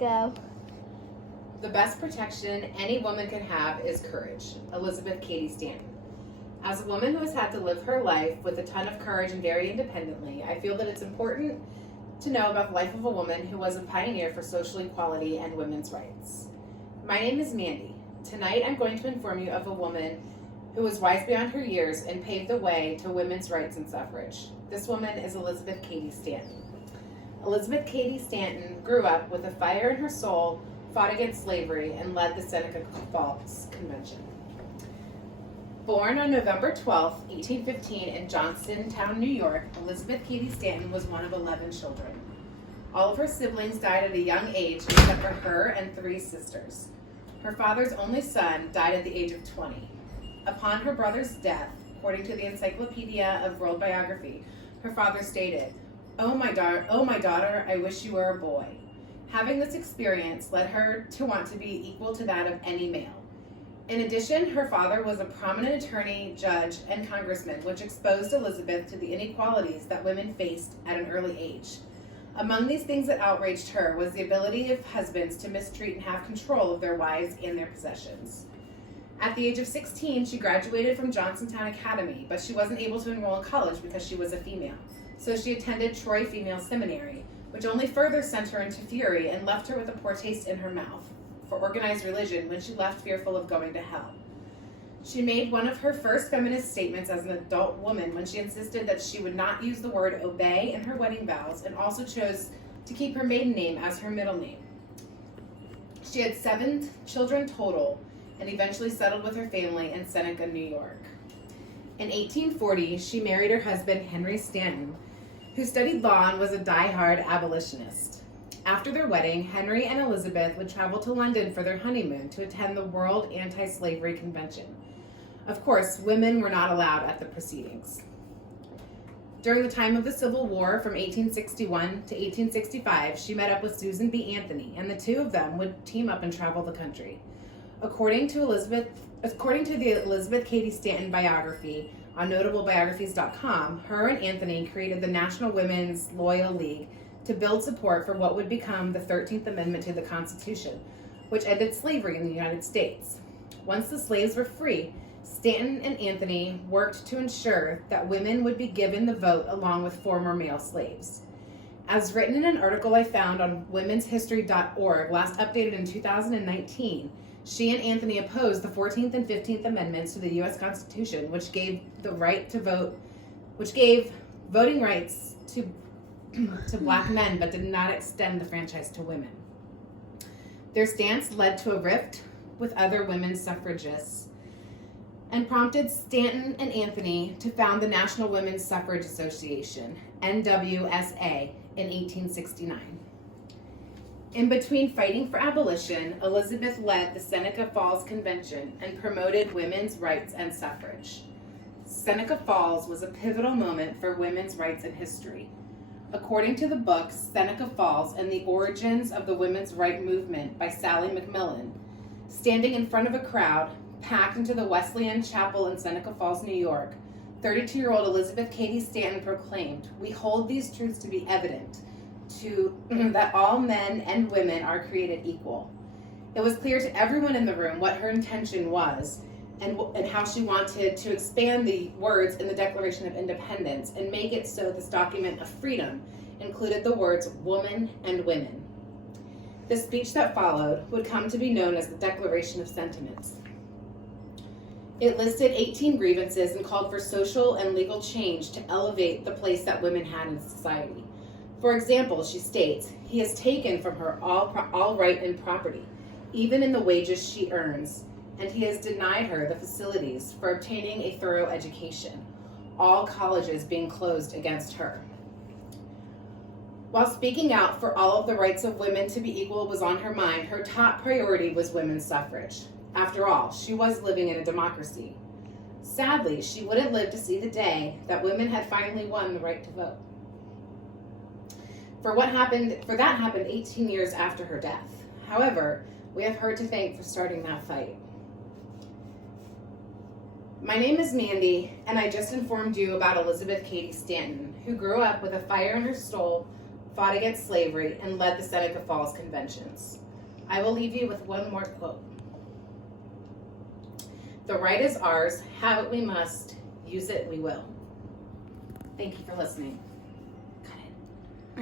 Go. The best protection any woman can have is courage. Elizabeth Cady Stanton. As a woman who has had to live her life with a ton of courage and very independently, I feel that it's important to know about the life of a woman who was a pioneer for social equality and women's rights. My name is Mandy. Tonight I'm going to inform you of a woman who was wise beyond her years and paved the way to women's rights and suffrage. This woman is Elizabeth Cady Stanton. Elizabeth Cady Stanton grew up with a fire in her soul, fought against slavery, and led the Seneca Falls Convention. Born on November 12, 1815 in Johnstown, New York, Elizabeth Cady Stanton was one of 11 children. All of her siblings died at a young age except for her and 3 sisters. Her father's only son died at the age of 20. Upon her brother's death, according to the Encyclopedia of World Biography, her father stated, oh my daughter, I wish you were a boy." Having this experience led her to want to be equal to that of any male. In addition, her father was a prominent attorney, judge, and congressman, which exposed Elizabeth to the inequalities that women faced at an early age. Among these things that outraged her was the ability of husbands to mistreat and have control of their wives and their possessions. At the age of 16, she graduated from Johnstown Academy, but she wasn't able to enroll in college because she was a female. So she attended Troy Female Seminary, which only further sent her into fury and left her with a poor taste in her mouth for organized religion when she left fearful of going to hell. She made one of her first feminist statements as an adult woman when she insisted that she would not use the word obey in her wedding vows and also chose to keep her maiden name as her middle name. She had 7 children total and eventually settled with her family in Seneca, New York. In 1840, she married her husband, Henry Stanton, who studied law and was a die-hard abolitionist. After their wedding, Henry and Elizabeth would travel to London for their honeymoon to attend the World Anti-Slavery Convention. Of course, women were not allowed at the proceedings. During the time of the Civil War from 1861 to 1865, she met up with Susan B. Anthony, and the two of them would team up and travel the country. According to the Elizabeth Cady Stanton biography on notablebiographies.com, her and Anthony created the National Women's Loyal League to build support for what would become the 13th Amendment to the Constitution, which ended slavery in the United States. Once the slaves were free, Stanton and Anthony worked to ensure that women would be given the vote along with former male slaves. As written in an article I found on womenshistory.org, last updated in 2019, she and Anthony opposed the 14th and 15th Amendments to the U.S. Constitution, which gave voting rights to black men, but did not extend the franchise to women. Their stance led to a rift with other women's suffragists and prompted Stanton and Anthony to found the National Women's Suffrage Association, NWSA, in 1869. In between fighting for abolition, Elizabeth led the Seneca Falls Convention and promoted women's rights and suffrage. Seneca Falls was a pivotal moment for women's rights in history. According to the book Seneca Falls and the Origins of the Women's Right Movement by Sally McMillan, standing in front of a crowd packed into the Wesleyan Chapel in Seneca Falls, New York, 32-year-old Elizabeth Cady Stanton proclaimed, "We hold these truths to be evident, that all men and women are created equal." It was clear to everyone in the room what her intention was and how she wanted to expand the words in the Declaration of Independence and make it so this document of freedom included the words woman and women. The speech that followed would come to be known as the Declaration of Sentiments. It listed 18 grievances and called for social and legal change to elevate the place that women had in society. For example, she states, "He has taken from her all right and property, even in the wages she earns, and he has denied her the facilities for obtaining a thorough education, all colleges being closed against her." While speaking out for all of the rights of women to be equal was on her mind, her top priority was women's suffrage. After all, she was living in a democracy. Sadly, she wouldn't live to see the day that women had finally won the right to vote. That happened 18 years after her death. However, we have her to thank for starting that fight. My name is Mandy, and I just informed you about Elizabeth Cady Stanton, who grew up with a fire in her soul, fought against slavery, and led the Seneca Falls Conventions. I will leave you with one more quote. The right is ours, have it we must, use it we will. Thank you for listening.